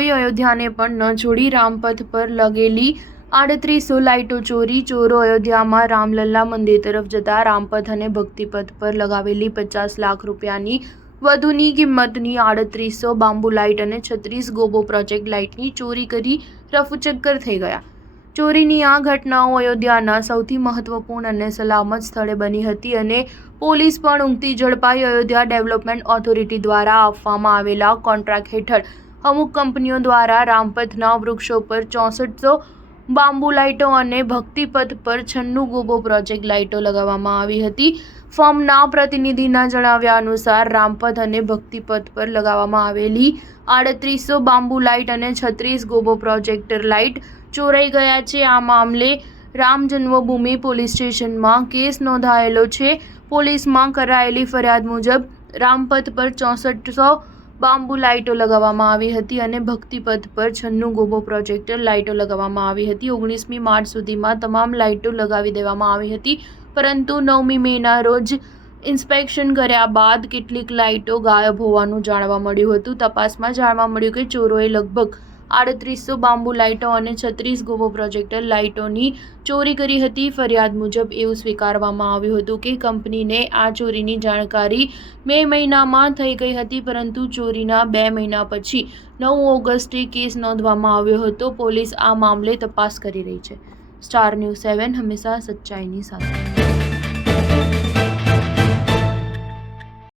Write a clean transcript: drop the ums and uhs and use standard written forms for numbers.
ચોરોએ અયોધ્યાને પણ ન છોડી રામપથ પર લગેલી 3800 લાઇટો ચોરી. ચોરો અયોધ્યામાં રામલલ્લા મંદિર તરફ જતા રામપથ અને ભક્તિપથ પર લગાવેલી 50 લાખ રૂપિયાની વધુની કિંમતની 3800 બાંબુ લાઇટ અને 36 ગોબો પ્રોજેક્ટ લાઇટની ચોરી કરી રફુચક્કર થઈ ગયા. ચોરીની આ ઘટનાઓ અયોધ્યાના સૌથી મહત્વપૂર્ણ અને સલામત સ્થળે બની હતી અને પોલીસ પણ ઊંઘતી ઝડપાઈ. અયોધ્યા ડેવલપમેન્ટ ઓથોરિટી દ્વારા આપવામાં આવેલા કોન્ટ્રાક્ટ હેઠળ અમુક કંપનીઓ દ્વારા રામપથના વૃક્ષો પર 6400 બાંબુ લાઇટો અને ભક્તિપથ પર 96 ગોબો પ્રોજેક્ટ લાઇટો લગાવવામાં આવી હતી. ફર્મના પ્રતિનિધિના જણાવ્યા અનુસાર રામપથ અને ભક્તિપથ પર લગાવવામાં આવેલી 3800 બાંબુ લાઇટ અને 36 ગોબો પ્રોજેક્ટર લાઇટ ચોરાઈ ગયા છે. આ મામલે રામ જન્મભૂમિ પોલીસ સ્ટેશનમાં કેસ નોંધાયેલો છે. પોલીસમાં કરાયેલી ફરિયાદ મુજબ રામપથ પર 6400 બાંબુ લાઇટો લગાવવામાં આવી હતી અને ભક્તિપથ પર 96 ગોબો પ્રોજેક્ટર લાઇટો લગાવવામાં આવી હતી. 19મી માર્ચ સુધીમાં તમામ લાઇટો લગાવી દેવામાં આવી હતી, પરંતુ 9મી મેના રોજ ઇન્સ્પેક્શન કર્યા બાદ કેટલીક લાઇટો ગાયબ હોવાનું જાણવા મળ્યું હતું. તપાસમાં જાણવા મળ્યું કે ચોરોએ લગભગ 3800 બાંબુ લાઇટો અને 36 ગોબો પ્રોજેક્ટર લાઇટોની ચોરી કરી હતી. ફરિયાદ મુજબ એવું સ્વીકારવામાં આવ્યું હતું કે કંપનીને આ ચોરીની જાણકારી મે મહિનામાં થઈ ગઈ હતી, પરંતુ ચોરીના 2 મહિના પછી 9 ઓગસ્ટે કેસ નોંધવામાં આવ્યો હતો. પોલીસ આ મામલે તપાસ કરી રહી છે. સ્ટાર ન્યૂઝ 7 હંમેશા સચ્ચાઈની સાથે.